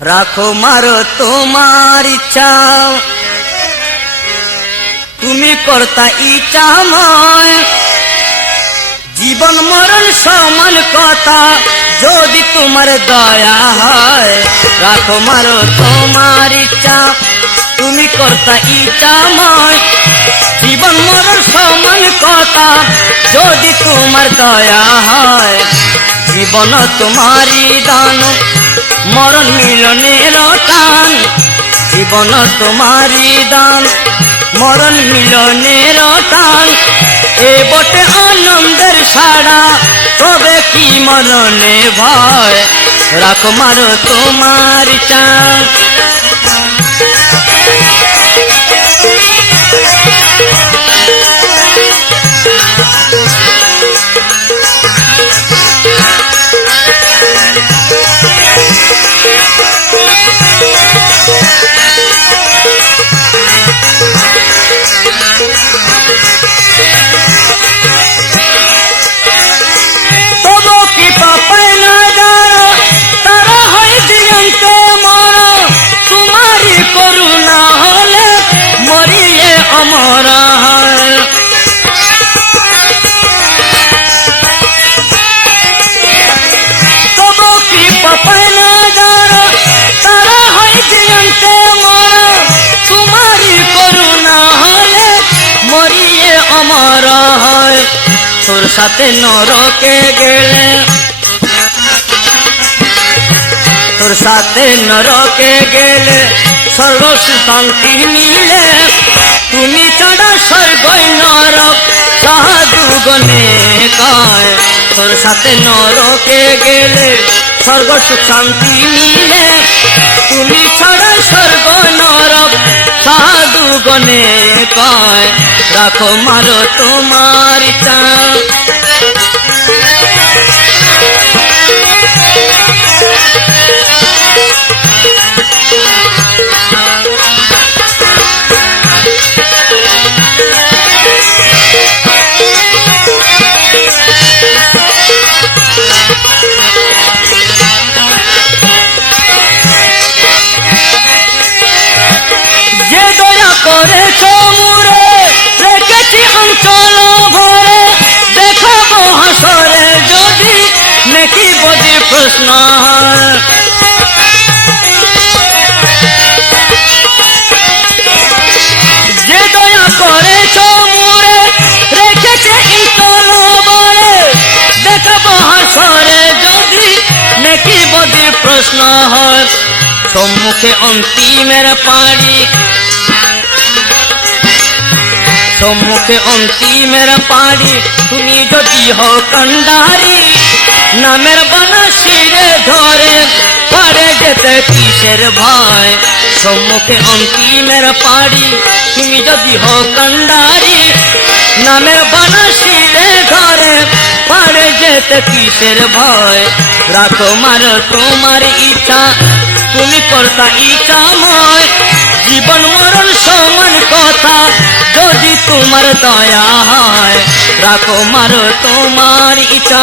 রাখো মারো তোমার ইচ্ছা। তুমি কর্তা ইচ্ছাময় জীবন মরণ সমান কথা, যদি তোমার দয়া হয়। রাখো মারো তোমার ইচ্ছা, তুমি কর্তা ইচ্ছাময় জীবন মরণ সমান কথা, যদি তোমার দয়া হয়। জীবন তোমারই দান। মরণ মিলনের টান, জীবন তোমারি দান। মরণ মিলনের টান, এ বটে আনন্দের সারা তবে কি মরণে ভয়? রাখো মারো তোমার চান তোর সাথে নরকে গেলে। তোর সাথে নরকে গেলে সর্বশান্তি শান্তি মিলে। তুমি ছাড়া স্বর্গই নরক সাধু গনে কয়। তোর সাথে নরকে গেলে স্বর্গ সুখ শান্তি মিলে। তুমি ছাড়া স্বর্গ নরক, সাধু গনে কয়, রাখো মারো তোমার চা নাকি বদি প্রশ্ন হয় যে দয়া করেছ মুরে রেখেছে অঞ্চল ভরে দেখাবো হাসরে যদি নাকি বদি প্রশ্ন হয় সম্মুখে অন্তিমের পাড়ি সম্মুখে অন্তিমের পাড়ি তুমি যদি হও কান্ডারি নামের বানাসিরে ধরে, পারে যেতে কিসের ভয়? সম্মুখে অন্তিমের পাড়ি, তুমি যদি হও কান্ডারি নামের বানাসিরে ধরে, পারে যেতে কিসের ভয়? রাখো মার তোমার ইচ্ছা, তুমি কর্তা ইচ্ছাময়। জীবন মরণ সমান কথা, যদি তোমার দয়া হয় রাখো মারো তোমার ইচ্ছা।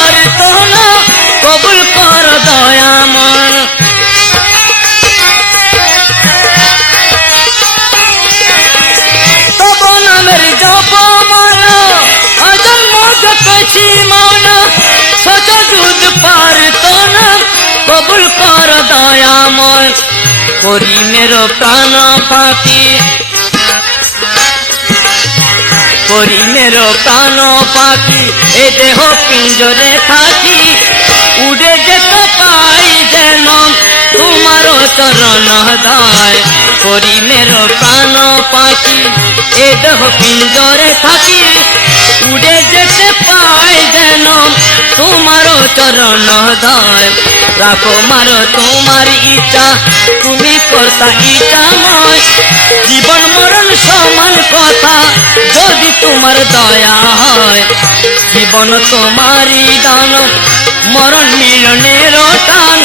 জপেছি মানো শত দুধ পার তোলা কবুল কর দয়াময় করি মেরো প্রাণ পাখি করি মেরো প্রাণ পাখি এ দেহ পিঞ্জরে থাকি, উড়ে যেতে পাই যেন, তোমার চরণ দায় করি মেরো প্রাণ পাখি এ দেহ পিঞ্জরে থাকি চরণ ধয় রাখো মারো তোমার ইচ্ছা তুমি কর্তা ইচ্ছাময় জীবন মরণ সমান কথা, যদি তোমার দয়া হয়। জীবন তোমারই দান, মরণ মিলনের টান।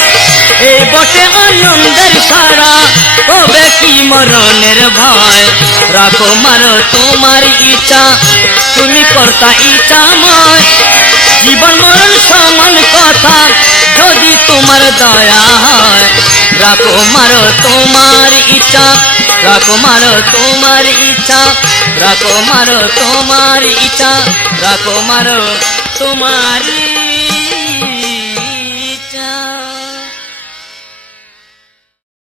এই বটে আনন্দের সারা, তবে কি মরণের ভয়? রাখো মারো তোমার ইচ্ছা তুমি কর্তা মরণ সমান কথা যদি তোমার দয়া হয়, রাখো মারো তোমার ইচ্ছা, রাখো মারো তোমার ইচ্ছা, রাখো মারো তোমার ইচ্ছা, রাখো মারো তোমার